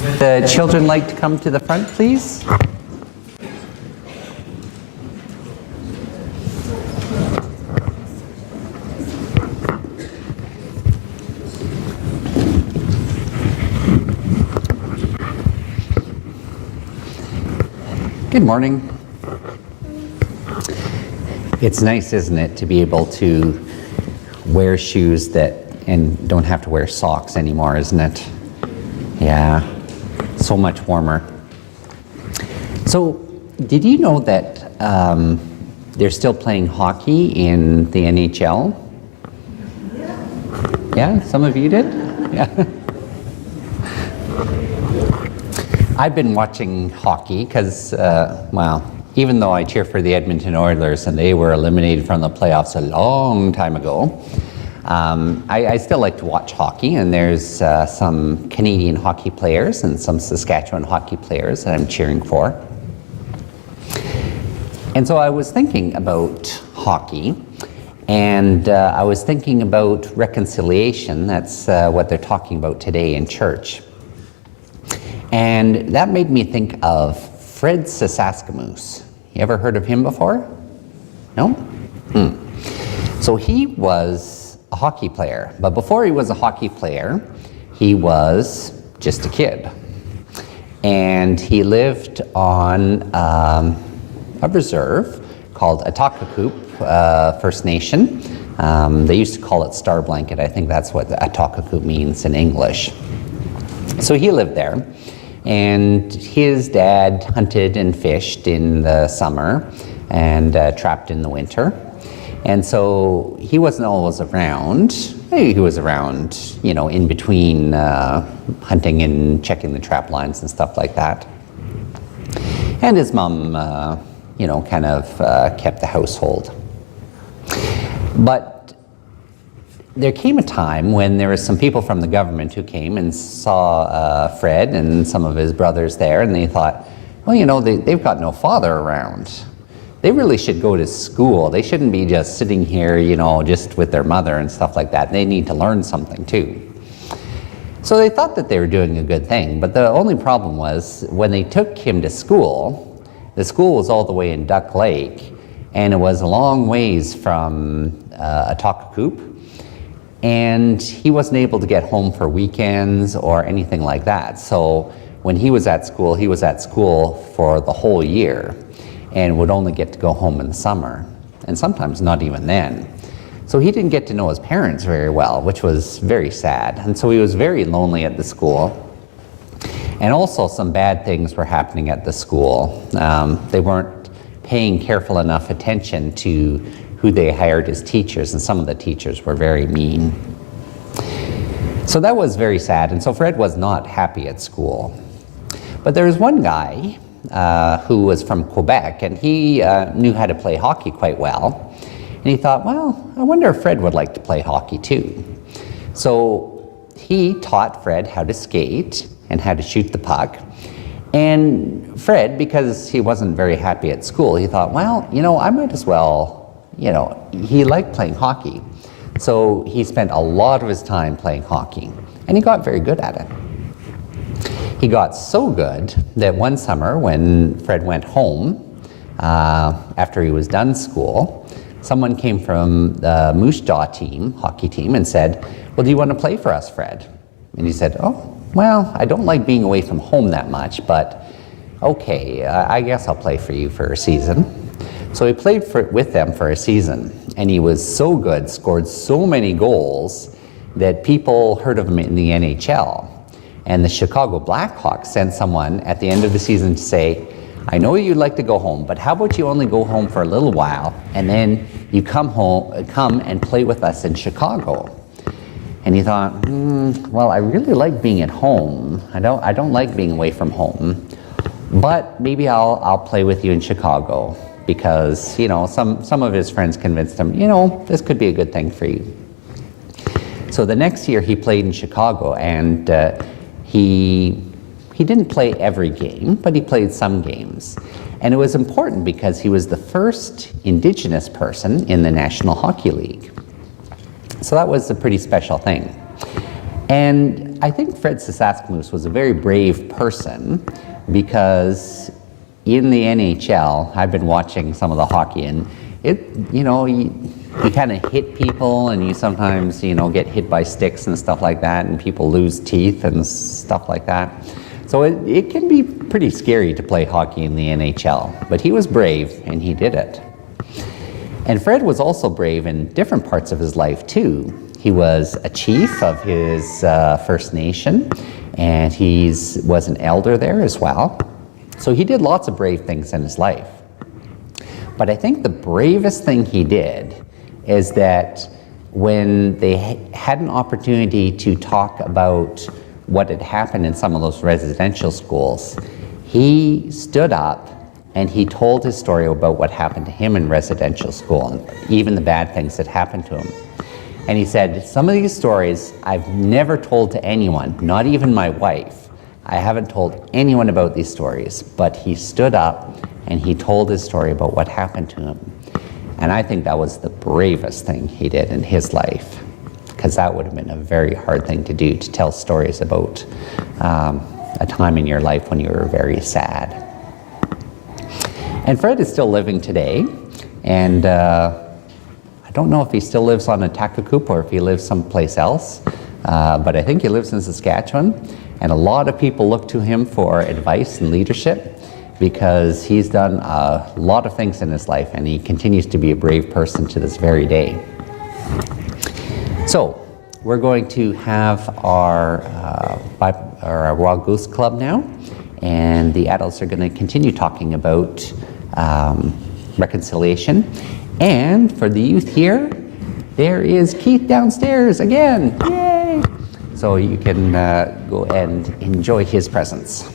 The children like to come to the front, please. Good morning. It's nice, isn't it, to be able to wear shoes and don't have to wear socks anymore, isn't it? Yeah, so much warmer. So, did you know that they're still playing hockey in the NHL? Yeah, some of you did? Yeah. I've been watching hockey because, even though I cheer for the Edmonton Oilers and they were eliminated from the playoffs a long time ago, I still like to watch hockey, and there's some Canadian hockey players and some Saskatchewan hockey players that I'm cheering for. And so I was thinking about hockey, and I was thinking about reconciliation. That's what they're talking about today in church. And that made me think of Fred Sasakamoose. You ever heard of him before? No? So he was a hockey player, but before he was a hockey player, he was just a kid. And he lived on a reserve called Atakakoop First Nation. They used to call it Star Blanket. I think that's what Atakakoop means in English. So he lived there. And his dad hunted and fished in the summer and trapped in the winter. And so he wasn't always around. Maybe he was around, in between hunting and checking the trap lines and stuff like that. And his mom, kept the household. But there came a time when there were some people from the government who came and saw Fred and some of his brothers there, and they thought, well, they've got no father around. They really should go to school. They shouldn't be just sitting here, just with their mother and stuff like that. They need to learn something too. So they thought that they were doing a good thing, but the only problem was when they took him to school, the school was all the way in Duck Lake, and it was a long ways from Atakakoop. And he wasn't able to get home for weekends or anything like that. So when he was at school for the whole year and would only get to go home in the summer, and sometimes not even then. So he didn't get to know his parents very well, which was very sad. And so he was very lonely at the school. And also some bad things were happening at the school. They weren't paying careful enough attention to who they hired as teachers, and some of the teachers were very mean. So that was very sad, and so Fred was not happy at school. But there was one guy who was from Quebec, and he knew how to play hockey quite well. And he thought, well, I wonder if Fred would like to play hockey too. So he taught Fred how to skate and how to shoot the puck. And Fred, because he wasn't very happy at school, he thought, well, I might as well, he liked playing hockey. So he spent a lot of his time playing hockey, and he got very good at it. He got so good that one summer when Fred went home, after he was done school, someone came from the Moose Jaw team, hockey team, and said, well, do you want to play for us, Fred? And he said, oh, well, I don't like being away from home that much, but okay, I guess I'll play for you for a season. So he played with them for a season, and he was so good, scored so many goals, that people heard of him in the NHL. And the Chicago Blackhawks sent someone at the end of the season to say, I know you'd like to go home, but how about you only go home for a little while, and then you come and play with us in Chicago. And he thought, well, I really like being at home. I don't like being away from home, but maybe I'll play with you in Chicago. Because, some of his friends convinced him, this could be a good thing for you. So the next year he played in Chicago, and he didn't play every game, but he played some games. And it was important because he was the first Indigenous person in the National Hockey League. So that was a pretty special thing. And I think Fred Sasakamoose was a very brave person, because in the NHL, I've been watching some of the hockey, and you kind of hit people, and you sometimes, get hit by sticks and stuff like that, and people lose teeth and stuff like that. So it can be pretty scary to play hockey in the NHL, but he was brave and he did it. And Fred was also brave in different parts of his life too. He was a chief of his First Nation, and he was an elder there as well. So he did lots of brave things in his life. But I think the bravest thing he did is that when they had an opportunity to talk about what had happened in some of those residential schools, he stood up and he told his story about what happened to him in residential school, and even the bad things that happened to him. And he said, some of these stories I've never told to anyone, not even my wife. I haven't told anyone about these stories, but he stood up and he told his story about what happened to him. And I think that was the bravest thing he did in his life, because that would have been a very hard thing to do, to tell stories about a time in your life when you were very sad. And Fred is still living today, and I don't know if he still lives on a Takakup or if he lives someplace else, but I think he lives in Saskatchewan, and a lot of people look to him for advice and leadership, because he's done a lot of things in his life, and he continues to be a brave person to this very day. So we're going to have our Wild Goose Club now, and the adults are going to continue talking about reconciliation. And for the youth here, there is Keith downstairs again. Yay! So you can go and enjoy his presence.